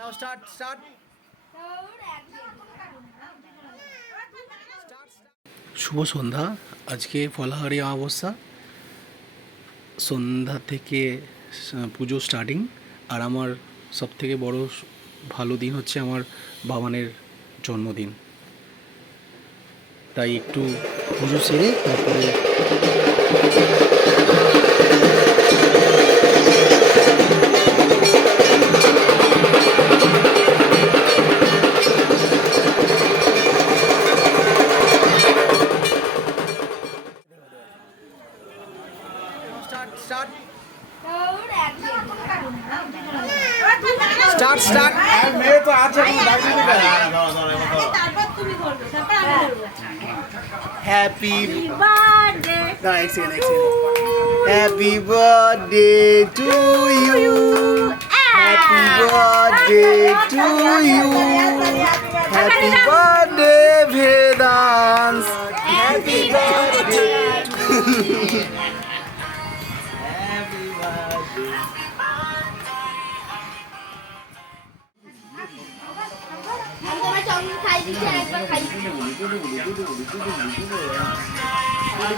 Now start. শুভ সন্ধ্যা। আজকে ফলাহারি অমাবস্যা, সন্ধ্যা থেকে পুজো স্টার্টিং। আর আমার সবথেকে বড় ভালো দিন হচ্ছে আমার বাবানের জন্মদিন, তাই একটু পুজো সেরে তারপরে স্টার্ট। মেয়ে তো আছে happy birthday happy birthday to you, happy birthday to you, happy birthday Vedansh, happy birthday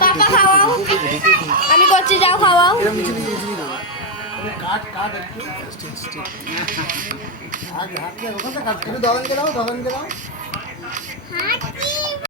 papa খাওয়াও, আমি করছি, যাও খাওয়াও। দোকানকে দাও হাতি